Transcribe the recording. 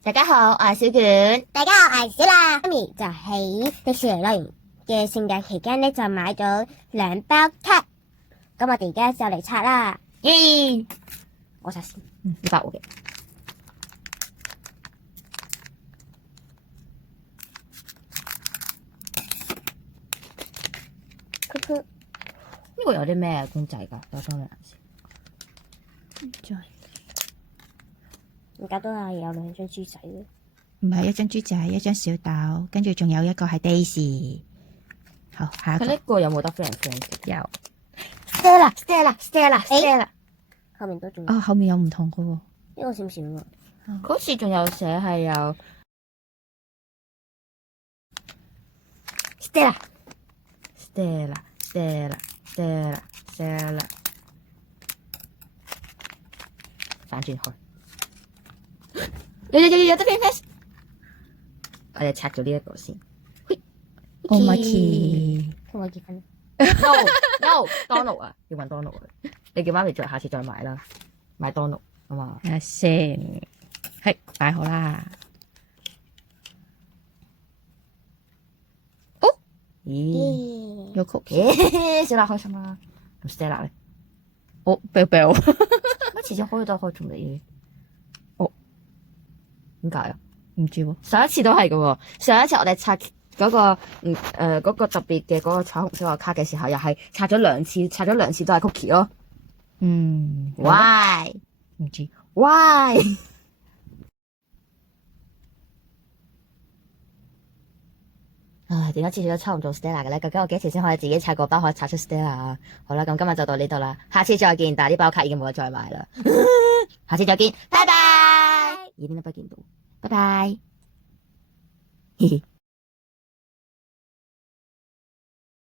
大家好，我係小卷。大家好，我係小蘭。媽咪就喺迪士尼樂園嘅聖誕期間咧，就買咗2包卡。咁我哋而家就嚟拆啦。耶！我拆先。呢包我嘅。呢個有啲咩公仔㗎？有多兩隻。而家都係有2張豬仔嘅。唔係一張豬仔，一張小豆，跟住仲有一個係 Daisy。好，下一個佢呢個有冇得 friend 有。Stella。後面都仲有。哦，後面有唔同嘅喎。呢個閃閃喎。佢好似仲有寫係有 Stella。反轉開。有得 friend。我哋拆咗呢一個先。Oh my god！同我結婚。No，Donald 啊，要揾 Donald 啊。你叫媽咪下次再買啦，買 Donald 啊嘛。睇下先，係擺好啦。咦？有曲奇。小辣開心啦。咁 Stella 咧？哦，Bell。乜次次開都開中你？哦，點解啊？唔知喎。上一次都係嘅喎。上一次我哋拆嗰個特別嘅嗰個彩虹小學卡嘅時候，又係拆咗兩次都係 cookie 咯。Why？唔知。Why？唉，點解次次都抽唔到 Stella 嘅咧？究竟我幾時先可以自己拆個包可以拆出 Stella 啊？好啦，咁今日就到呢度啦，下次再見。但係呢包卡已經冇得再買啦，下次再見，拜拜。已經都不見到，拜拜。嘻嘻。